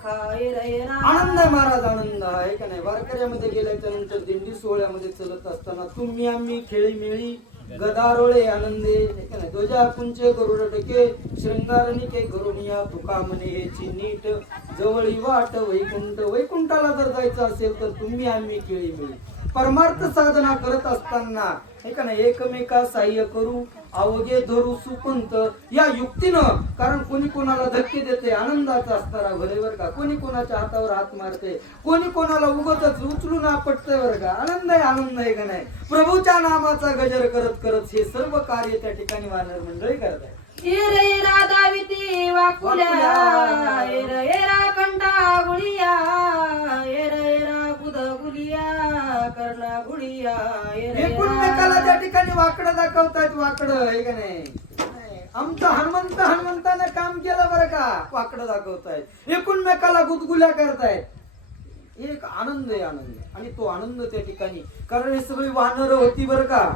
देखा येरा आनंद आहे महाराज, आनंद आहे का नाही. वारकऱ्यामध्ये गेल्याच्या नंतर दिंडी सोहळ्यामध्ये चलत असताना तुम्ही आम्ही खेळी मिळी गदारोळे आनंदे हे का नाही. ध्वजा कुंचे गरुड डके शृंगारनिके करुणिया तुका म्हणे हेची नीट जवळी वाट वैकुंठ. वैकुंठाला जर जायचं असेल तर तुम्ही आम्ही खेळी मिळी परमार्थ साधना करत असताना हे का नाही एकमेका सहाय्य करू अवघे धरू सुपंत या युक्तीनं. कारण कोणी कोणाला धक्के देते आनंदाचा असणारा भरेवर का, कोणी कोणाच्या हातावर हात मारते, कोणी कोणाला उगतच उचलून आपटतंय वर का. आनंद आहे का नाही. प्रभूच्या नामाचा गजर करत करत हे सर्व कार्य त्या ठिकाणी वानर मंडळी करत आहे. येरा दाविती वाकुल्या येरा कंठा गुळिया येरा गुद गुलिया कर्णा गुळिया एकमेकाला त्या ठिकाणी वाकडं दाखवतायत. वाकडं आहे का नाही. आमचं हनुमंतानं काम केलं बरं का, वाकडं दाखवतायत. एकमेकाला गुदगुल्या करतायत. एक आनंद आहे, आनंद. आणि तो आनंद त्या ठिकाणी कारण हे सगळी वानरं होती बरं का.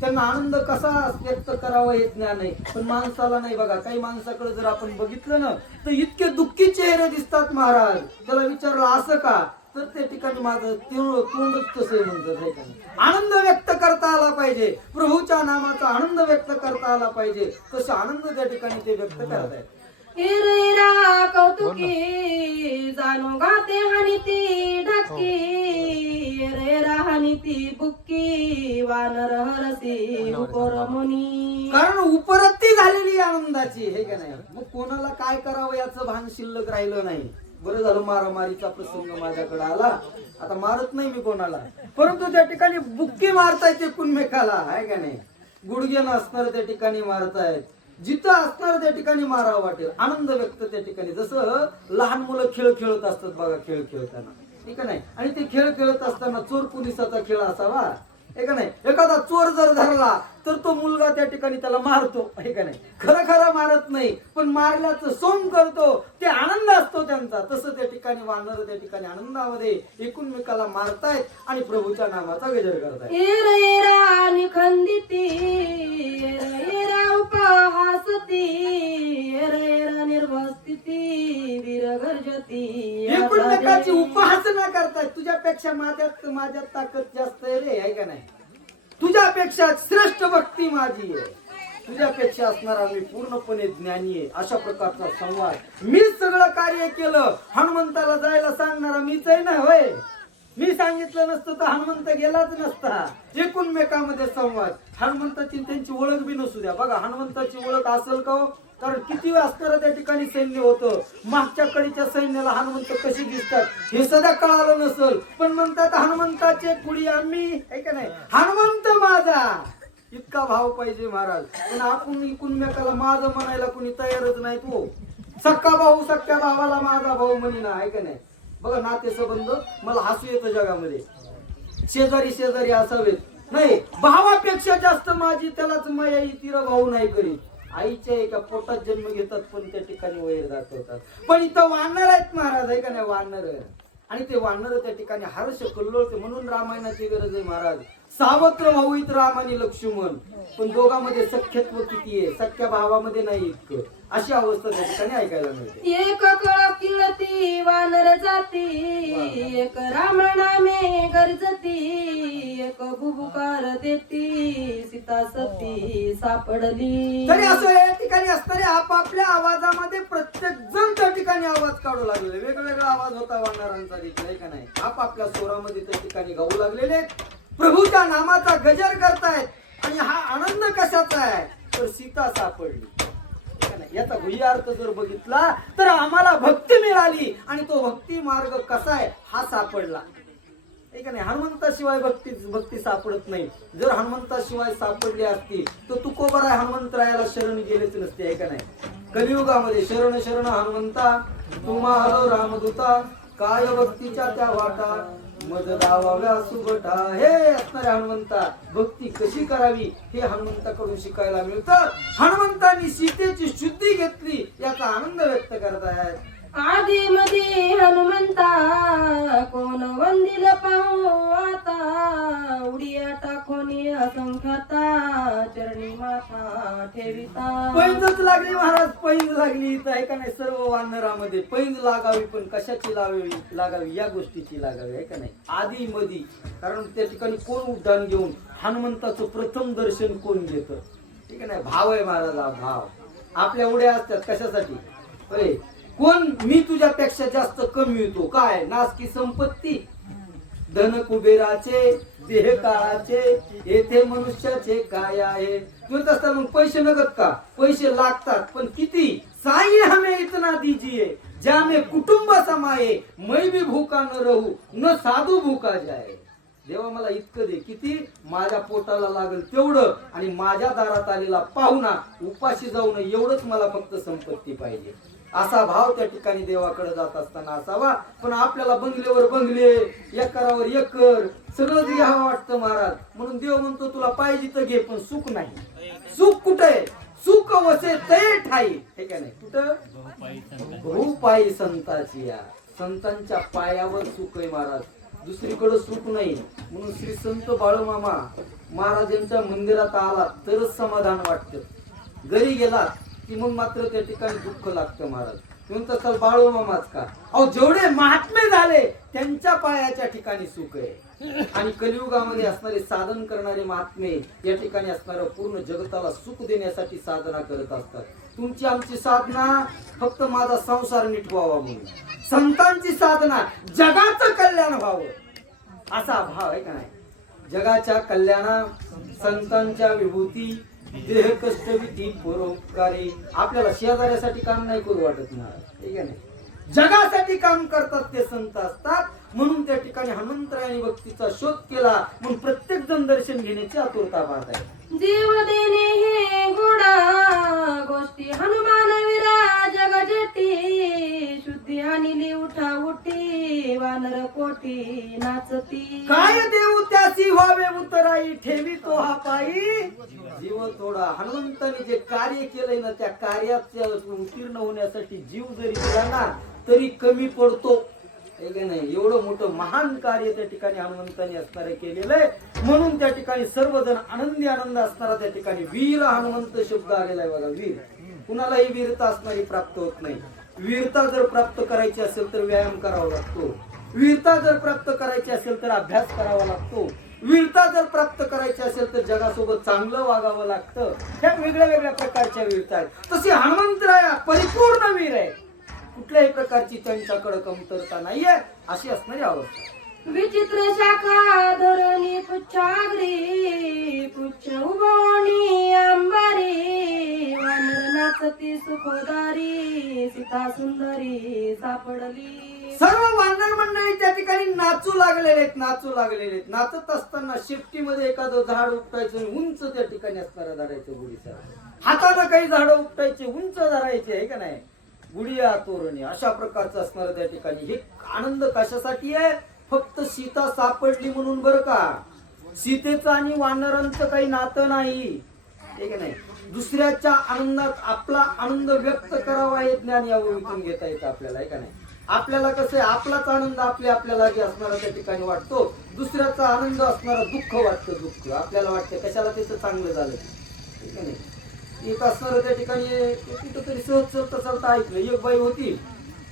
त्यांना आनंद कसा व्यक्त करावा येत नाही. पण माणसाला नाही बघा. काही माणसाकडे जर आपण बघितलं ना तर इतके दुःखी चेहरे दिसतात महाराज. त्याला विचारलं असं का, तर त्या ठिकाणी माझं तोंडच तसं म्हणतात. आनंद व्यक्त करता आला पाहिजे, प्रभूच्या नामाचा आनंद व्यक्त करता आला पाहिजे. तसं आनंद त्या ठिकाणी ते व्यक्त करत आहेत. येरा कौतुकी जाणू गाते हानिती ढक्की येरा हानिती बुक्की वानर हरसी उपरमुनी. कारण उपरती झालेली आनंदाची हे का नाही. मग कोणाला काय करावं याचं भान शिल्लक राहिलं नाही. बरं झालं मारामारीचा प्रसंग माझ्याकडे आला. आता मारत नाही मी कोणाला, परंतु त्या ठिकाणी बुक्की मारतायत एकमेकाला आहे का नाही. गुडघे नसणार त्या ठिकाणी मारतायत. जिथं असणार त्या ठिकाणी मारावं वाटेल. आनंद व्यक्त त्या ठिकाणी. जसं लहान मुलं खेळ खेळत असतात बघा, खेळ खेळताना ठीक नाही. आणि ते खेळ खेळत असताना चोर पोलिसाचा खेळ असावा हे का नाही. एखादा चोर जर धरला तर तो मुलगा त्या ठिकाणी त्याला मारतो हे का नाही. खरं मारत नाही, पण मारल्याचं सोंग करतो. ते आनंद असतो त्यांचा. तसं त्या ठिकाणी वानर त्या ठिकाणी आनंदामध्ये एकमेकाला मारतायत आणि प्रभूच्या नामाचा गजर करतायत. येरा निखंदिती येरा उपहासती येरा निर्वस्तिती वीरगर्जती. एकमेकाची उपहासना करतायत. तुझ्यापेक्षा माझ्यात ताकद जास्त आहे रे आहे का नाही. तुझ्यापेक्षा श्रेष्ठ भक्ती माझी आहे. तुझ्यापेक्षा असणारा मी पूर्णपणे ज्ञानी आहे. अशा प्रकारचा संवाद. मी सगळं कार्य केलं. हनुमंताला जायला सांगणारा मीच आहे ना होय. मी सांगितलं नसतं तर हनुमंत गेलाच नसता. एकमेकांमध्ये संवाद. हनुमंताची त्यांची ओळख बी नसू द्या बघा. हनुमंताची ओळख असेल का, कारण किती वेळ असणारं त्या ठिकाणी सैन्य होतं. मागच्या कडीच्या सैन्याला हनुमंत कशी दिसतात हे सध्या कळालं नसल, पण म्हणतात हनुमंताचे कुडी आम्ही आहे का नाही. हनुमंत माझा इतका भाव पाहिजे महाराज. पण आपण एकमेकाला माझं म्हणायला कुणी तयारच नाही. तो सक्का भाऊ सख्या भावाला माझा भाऊ म्हणीना आहे का नाही. बघा नातेसंबंध मला हसू येतं जगामध्ये. शेजारी असावेत नाही. भावापेक्षा जास्त माझी त्यालाच माया तिला भाऊ नाही करीत. आईच्या एका पोटात जन्म घेतात पण त्या ठिकाणी वैर दाखवतात. पण इथं वानर आहेत महाराज आहे का नाही. वानर आणि ते वानर त्या ठिकाणी हर्ष कल्लोळते. म्हणून रामायणाची गरज आहे महाराज. सावत्र भाऊ इथं राम आणि लक्ष्मण, पण दोघांमध्ये सख्यत्व किती आहे. सख्या भावामध्ये नाही इतकं. अशी अवस्था त्या ठिकाणी ऐकायला मिळते. एक कळ किल्लती वानर जाती एक राम नामे गरजती एक बुबुकार देती सीता सती सापडली. तरी असं या ठिकाणी असणारे आपापल्या आवाजामध्ये प्रत्येक जण त्या ठिकाणी आवाज काढू लागलेले. वेगवेगळा आवाज होता वानरांचा देखील का नाही. आपापल्या स्वरामध्ये त्या ठिकाणी गाऊ लागलेले. प्रभूच्या नामाचा गजर करतायत. आणि हा आनंद कशाचा आहे तर सीता सापडली. याचा भूयार्थ जर बघितला तर आम्हाला भक्ती मिळाली. आणि तो भक्ती मार्ग कसा आहे हा सापडला का नाही. हनुमंताशिवाय भक्ती सापडत नाही. जर हनुमंताशिवाय सापडली असती तर तुकोबराय हनुमंतरायाला शरण गेलेच नसते आहे का नाही. कलियुगामध्ये शरण शरण हनुमंता तुम्हा हलो रामदूता काय भक्तीच्या त्या वाटा मज दावाव्या सुबटा. हे असणाऱ्या हनुमंता भक्ती कशी करावी हे हनुमंताकडून शिकायला मिळतं. हनुमंतांनी सीतेची शुद्धी घेतली याचा आनंद व्यक्त करत आहेत. आधी मध्ये हनुमंता कोण वंदिल पाहू आता उडिया टाकोनी असंख्याता चरणी माथा ठेविता. पैंजच लागली महाराज, पैंज लागली इथं आहे का नाही. सर्व वानरामध्ये पैंज लागावी, पण कशाची लागावी या गोष्टीची लागावी आहे का नाही. आधी मधी, कारण त्या ठिकाणी कोण उड्डाण घेऊन हनुमंताचं प्रथम दर्शन कोण घेतं, ठीक आहे नाही. भाव आहे महाराज, हा भाव. आपल्या उड्या असतात कशासाठी, अरे कोण मी तुझ्यापेक्षा जास्त कमी होतो, काय नासकी संपत्ती, धन कुबेराचे देह काळाचे, येथे मनुष्याचे काय आहे. तुझं असतात मग पैसे नगत का, पैसे लागतात, पण किती. साई हमें इतना दीजिए ज्यामे कुटुंब समाये, मैं भी भूका न रहू न साधू भूका जाए. देवा मला इतकं दे, किती माझ्या पोटाला लागल तेवढं, आणि माझ्या दारात आलेला पाहुणा उपाशी जाऊ नये एवढंच मला फक्त संपत्ती पाहिजे. असा भाव त्या ठिकाणी देवाकडे जात असताना असावा. पण आपल्याला बंगल्यावर बंगले, एकरावर एकर सगळं घ्यावं वाटतं महाराज. म्हणून देव म्हणतो तुला पाहिजे तर घे, पण सुख नाही. सुख कुठे, सुख वसे ते ठाई, हे काय नाही. कुठं बहुपायी संताची, या संतांच्या पायावर सुख आहे महाराज, दुसरीकडे सुख नाही. म्हणून श्री संत बाळूमामा महाराजांच्या मंदिरात आला तरच समाधान वाटतं. घरी गेला की मग मात्र त्या ठिकाणी दुःख लागतं महाराज. म्हणून तसं बाळूमामाच का, अहो जेवढे महात्मे झाले त्यांच्या पायाच्या ठिकाणी सुख आहे. आणि कलियुगामध्ये असणारे साधन करणारे महात्मे या ठिकाणी असणारं पूर्ण जगताला सुख देण्यासाठी साधना करत असतात. तुमची आमची साधना फक्त माझा संसार नीट व्हावा म्हणून, संतांची साधना जगाचं कल्याण व्हावं असा भाव आहे का नाही. जगाच्या कल्याणा, संतांच्या विभूती, देह कष्ट विधी परोपकारी. आपल्याला शेजाऱ्यासाठी काम नाही करू वाटत नाही, ठीक आहे नाही. जगासाठी काम करतात ते संत असतात. म्हणून त्या ठिकाणी हनुमंतरायाने भक्तीचा शोध केला, म्हणून प्रत्येक जण दर्शन घेण्याची आतुरता पाहत आहे. जीव देणे हे गोडा गोष्टी हनुमान विरा जग जेटी, शुद्धी आणली उठा उठी वानर कोटी नाचती. काय देऊ त्याची व्हावे उतराई, ठेवी तो हा पायी जीव थोडा. हनुमंताने जे कार्य केलंय ना, त्या कार्यात उत्तीर्ण होण्यासाठी जीव जरी दिला ना तरी कमी पडतो, नाही. एवढं मोठं महान कार्य त्या ठिकाणी हनुमंताने असणारे केलेलं आहे. म्हणून त्या ठिकाणी सर्वजण आनंदी आनंद असणारा त्या ठिकाणी वीर हनुमंत शब्द आलेला आहे बघा. वीर, कुणालाही वीरता असणारी प्राप्त होत नाही. वीरता जर प्राप्त करायची असेल तर व्यायाम करावा लागतो. वीरता जर प्राप्त करायची असेल तर अभ्यास करावा लागतो. वीरता जर प्राप्त करायची असेल तर जगासोबत चांगलं वागावं लागतं. ह्या वेगळ्या वेगळ्या प्रकारच्या वीरता आहेत. तशी हनुमंतराया परिपूर्ण वीर आहे, कुठल्याही प्रकारची त्यांच्याकडे कमतरता नाहीये, अशी असणारी अवस्था. विचित्र शाखा धरणी पुच्छाग्री, पुच्छ उभवणी अंबारी, वानर नाचती सुखोदारी, सीता सुंदरी सापडली. सर्व वानर मंडळी त्या ठिकाणी नाचू लागलेले आहेत, नाचू लागलेले आहेत. नाचत असताना शेपटीमध्ये एखादं झाड उपटायचं, उंच त्या ठिकाणी असणारं धरायचं गुढीचा. हाताने काही झाडं उपटायचे, उंच धरायचे, आहे का नाही. गुढिया तोरणे अशा प्रकारचं असणार त्या ठिकाणी. हे आनंद कशासाठी आहे, फक्त सीता सापडली म्हणून बरं का. सीतेचं आणि वानरांचं काही नातं नाही, ठीक आहे नाही. दुसऱ्याच्या आनंदात आपला आनंद व्यक्त करावा हे ज्ञान या ओळीतून घेता येतं आपल्याला, आहे का नाही. आपल्याला कसं आहे, आपलाच आनंद आपल्याला जे असणारा त्या ठिकाणी वाटतो, दुसऱ्याचा आनंद असणारा दुःख वाटतं. दुःख आपल्याला वाटतं कशाला त्याचं चांगलं झालं, ठीक आहे नाही. एक असणार त्या ठिकाणी कुठं तरी सहज चलता चलता ऐकलं, एक बाई होती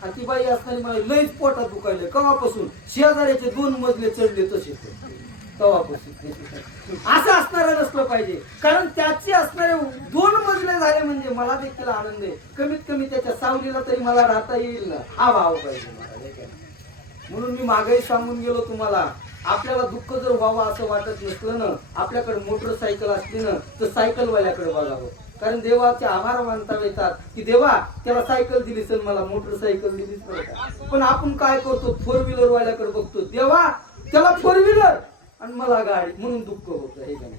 आणि ती बाई असणारी मला लईच पोटात दुखायलं. कवापासून शेजाऱ्याचे 2 मजले चढले तसे, तवापासून. असं असणारं नसलं पाहिजे, कारण त्याचे असणारे 2 मजले झाले म्हणजे मला देखील आनंद आहे. कमीत कमी त्याच्या सावलीला तरी मला राहता येईल ना, हा भाव पाहिजे मला. म्हणून मी मागेही सांगून गेलो तुम्हाला, आपल्याला दुःख जर व्हावं असं वाटत नसलं ना, आपल्याकडे मोटरसायकल असली ना तर सायकलवाल्याकडे बघावं. कारण देवाचे आभार मानता येतात की देवा त्याला सायकल दिलीस आणि मला मोटरसायकल दिलीच नाही. पण आपण काय करतो, 4 व्हीलर वाल्याकडे बघतो, देवा त्याला 4 व्हीलर आणि मला गाडी, म्हणून दुःख होतं, हे का नाही.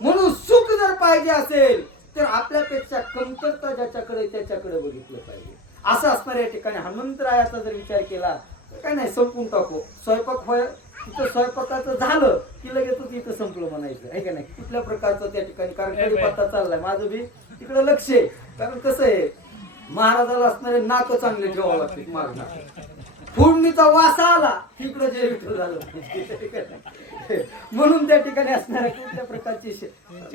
म्हणून सुख जर पाहिजे असेल तर आपल्यापेक्षा कमतरता ज्याच्याकडे त्याच्याकडे बघितलं पाहिजे. असं असणाऱ्या या ठिकाणी हनुमंतरायाचा जर विचार केला तर काय नाही, संपून टाकू. स्वयंपाक होय तिथं स्वयंपाकाचं झालं की लगेच तिथं संपलं म्हणायचं, आहे का नाही. कुठल्या प्रकारचं त्या ठिकाणी, कारण कढीपत्ता चाललाय, माझं बी तिकडे लक्ष आहे. कारण कसं आहे, महाराजाला असणारे नाक चांगले ठेवावं लागते मागणार फोडणीचा वासा आला तिकडं जे विठ्ठल झालं म्हणून त्या ठिकाणी असणाऱ्या कुठल्या प्रकारची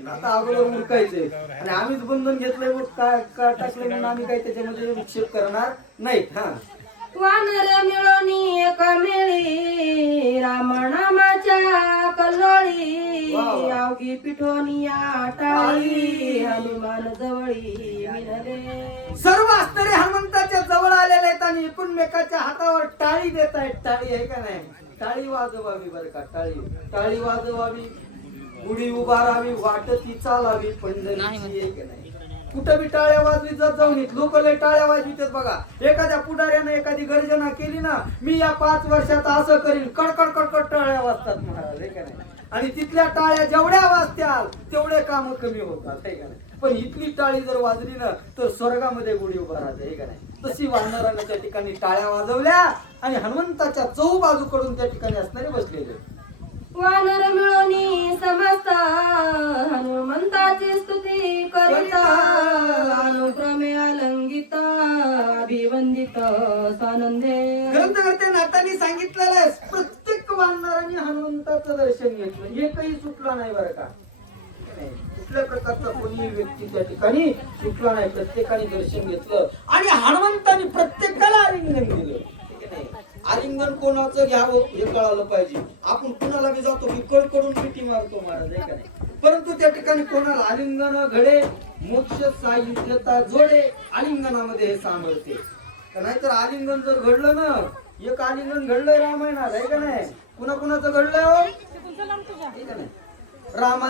आता अगोदर उरकायचे आणि आम्हीच बंधन घेतलंय मग काय टाकले म्हणून आम्ही काही त्याच्यामध्ये विक्षेप करणार नाही. हा वानर मिळवणी एका मेळी रामनामाच्या कल्लोळी अवघी पिठोनिया टाळी हनुमान जवळी विनले. सर्व असणारे हनुमंताच्या जवळ आलेले आहेत आणि एकमेकाच्या हातावर टाळी देत आहेत. टाळी आहे का नाही? टाळी वाजवावी बरं का. टाळी वाजवावी, गुढी उभारावी, वाटती चालावी पंढरीची आहे का नाही. कुठं बी टाळ्या वाजवी जाऊन लोक लय टाळ्या वाजवितात बघा. एखाद्या पुढाऱ्यानं एखादी गर्जना केली ना, मी या 5 वर्षात असं करीन, कडकड कडकड टाळ्या वाजतात महाराज आहे का नाही. आणि तिथल्या टाळ्या जेवढ्या वाजत्याल तेवढे काम कमी होतात आहे का नाही. पण इथली टाळी जर वाजली ना तर स्वर्गामध्ये गुढी उभा राहते आहे का नाही. तशी वानरानं त्या ठिकाणी टाळ्या वाजवल्या आणि हनुमंताच्या चहूबाजूकडून त्या ठिकाणी असणारे बसलेले. वानर मिळवणी समस्त हनुमंताची स्तुती करिता अनुक्रमे अलंगित अभिवंदित सानंदे. ग्रंथकर्त्या नाथांनी सांगितलेलं आहे प्रत्येक वानरांनी हनुमंताचं दर्शन घेतलं, एकही सुटला नाही बरं का. कुठल्या प्रकारचा कोणी व्यक्ती त्या ठिकाणी सुटला नाही, प्रत्येकाने दर्शन घेतलं आणि हनुमंतांनी प्रत्येकाला आलिंगन दिलं. आलिंगन कोणाचं घ्यावं हे कळालं पाहिजे. आपण कुणाला बी जातो की कडकडून पिटी मारतो महाराज आहे का नाही. परंतु त्या ठिकाणी कोणाला आलिंगन घडे, मोक्ष सायुज्यता जोडे, आलिंगनामध्ये हे सामर्थ्य. नाहीतर आलिंगन जर घडलं ना, एक आलिंगन घडलंय रामायणात आहे का नाही. कुणाकुणाचं घडलंय हो रामा